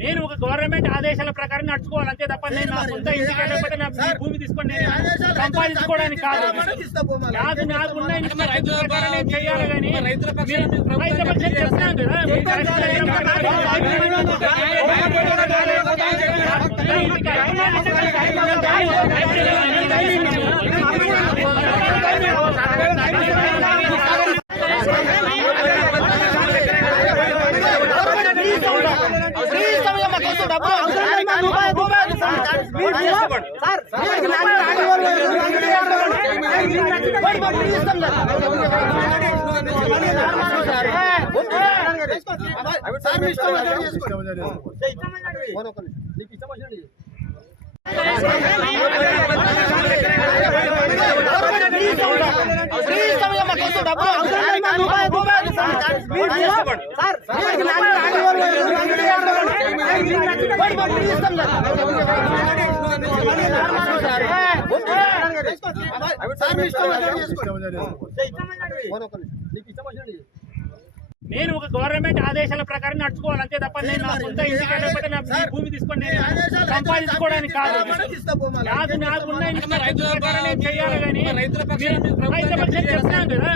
నేను ఒక గవర్నమెంట్ ఆదేశాల ప్రకారం నడుచుకోవాలి అంతే తప్ప నేను నా సొంత ఇంటికి వెళ్ళకపోతే నా భూమి తీసుకొని నేను సంపాదించుకోవడానికి కాదు. నాకున్న రైతుల ప్రకారం నేను చేయాలి కానీ రైతుల పక్షం చెప్తున్నాను నేను ఒక గవర్నమెంట్ ఆదేశాల ప్రకారం నడుచుకోవాలి అంతే తప్ప నేను నా సొంత ఇంటికి వెళ్ళకపోతే నా భూమి తీసుకొని నేను సంపాదించుకోవడానికి కాదు. నాకున్న రైతుల ప్రకారం నేను చేయాలి కానీ రైతుల పక్షం చెప్తున్నాను కదా.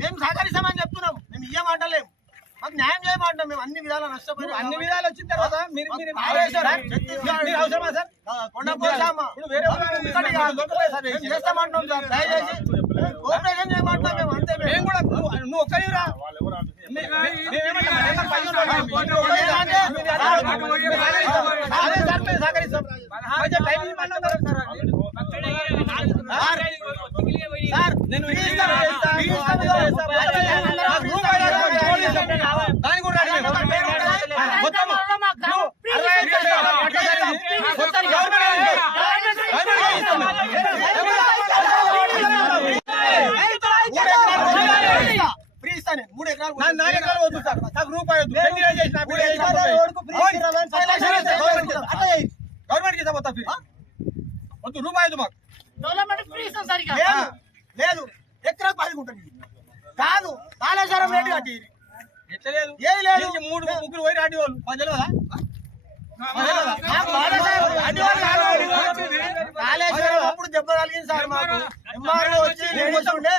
మేము సహకరిస్తామని చెప్తున్నాం. మేము ఇయ్యమంటలేము, మాకు న్యాయం చేయమంటాం. మేము అన్ని విధాలు నష్టపోయి అన్ని విధాలు వచ్చిన తర్వాత అవసరమా సార్? చేస్తామంటున్నాం సార్. దయచేసి కోఆపరేషన్ చేయమంటున్నాం మేము అంతే. మేము కూడా నువ్వు ఒక్కరిరా సహకరిస్తాం. లేదు ఎకరా 10 గుంటలు కాదు. కాళేశ్వరం రేటు కట్టి ఏది లేదు. 3 పోయి రాడి వాళ్ళు కాళేశ్వరం అప్పుడు దెబ్బ కలిగింది సార్. మాకు ఎంఆర్ఓ వచ్చి ఉండే